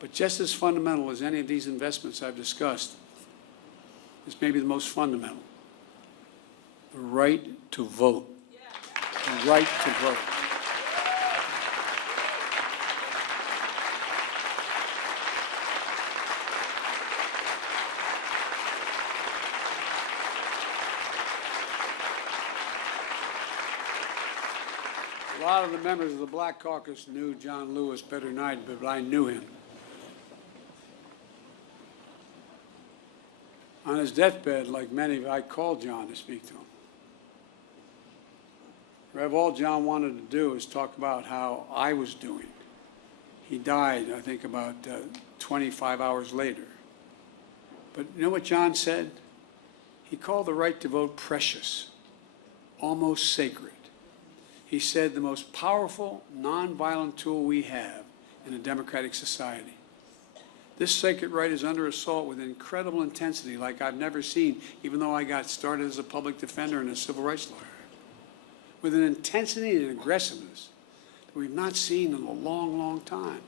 But just as fundamental as any of these investments I've discussed is maybe the most fundamental: the right to vote. The right to vote. A lot of the members of the Black Caucus knew John Lewis better than I did, but I knew him. On his deathbed, like many, I called John to speak to him. Rev, all John wanted to do was talk about how I was doing. He died, I think, about 25 hours later. But you know what John said? He called the right to vote precious, almost sacred. He said the most powerful, nonviolent tool we have in a democratic society. This sacred right is under assault with incredible intensity like I've never seen, even though I got started as a public defender and a civil rights lawyer. With an intensity and aggressiveness that we've not seen in a long, long time.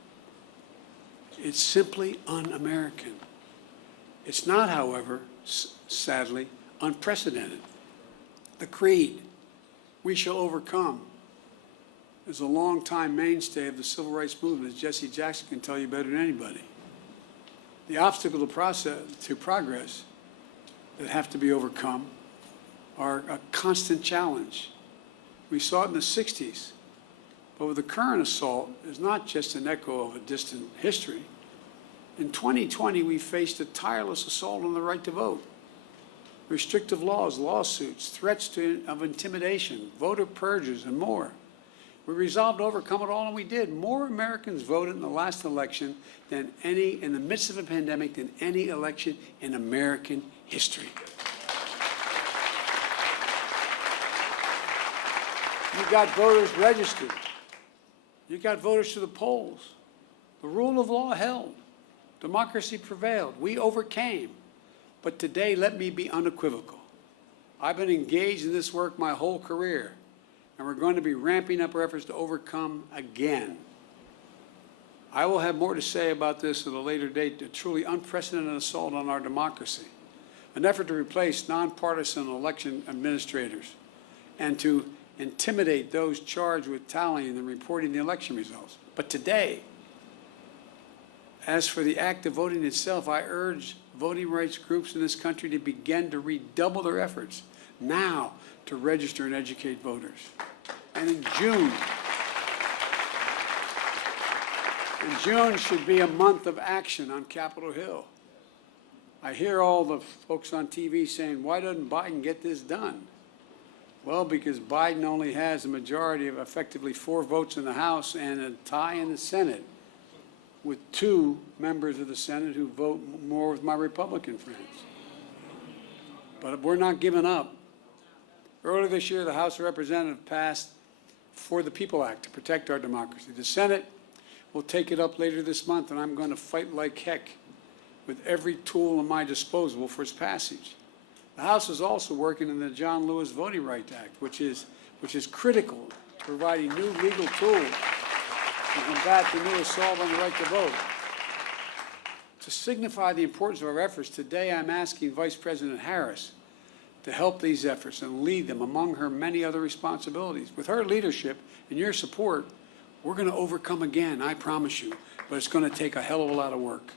It's simply un-American. It's not, however, sadly, unprecedented. The creed, "We shall overcome," is a long-time mainstay of the civil rights movement, as Jesse Jackson can tell you better than anybody. The obstacle to progress that have to be overcome are a constant challenge. We saw it in the 60s, but with the current assault, is not just an echo of a distant history. In 2020, we faced a tireless assault on the right to vote. Restrictive laws, lawsuits, threats of intimidation, voter purges, and more. We resolved to overcome it all, and we did. More Americans voted in the last election than in the midst of a pandemic, than any election in American history. You got voters registered. You got voters to the polls. The rule of law held. Democracy prevailed. We overcame. But today, let me be unequivocal. I've been engaged in this work my whole career, and we're going to be ramping up our efforts to overcome again. I will have more to say about this at a later date, a truly unprecedented assault on our democracy, an effort to replace nonpartisan election administrators and to intimidate those charged with tallying and reporting the election results. But today, as for the act of voting itself, I urge voting rights groups in this country to begin to redouble their efforts now to register and educate voters. And in June should be a month of action on Capitol Hill. I hear all the folks on TV saying, why doesn't Biden get this done? Well, because Biden only has a majority of effectively 4 votes in the House and a tie in the Senate, with 2 members of the Senate who vote more with my Republican friends. But we're not giving up. Earlier this year, the House of Representatives passed For the People Act to protect our democracy. The Senate will take it up later this month, and I'm going to fight like heck with every tool at my disposal for its passage. The House is also working on the John Lewis Voting Rights Act, which is critical to providing new legal tools to combat the new assault on the right to vote. To signify the importance of our efforts, today I'm asking Vice President Harris to help these efforts and lead them among her many other responsibilities. With her leadership and your support, we're going to overcome again, I promise you, but it's going to take a hell of a lot of work.